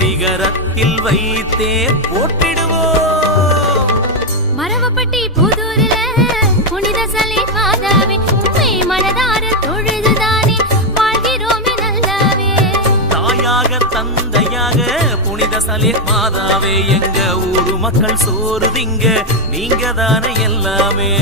சிகரத்தில் வைத்தே போட்டிடுவோம். மரவப்பட்டி புதூரில புனித சலேத் மாதாவே உம்மை மனதார தொழுதுதானே வாழ்கிறோமே நல்லாவே. தாயாக தந்தையாக புனித சலேத் மாதாவே எங்க ஊரு மக்கள் சோறு திங்க நீங்க தானே எல்லாமே.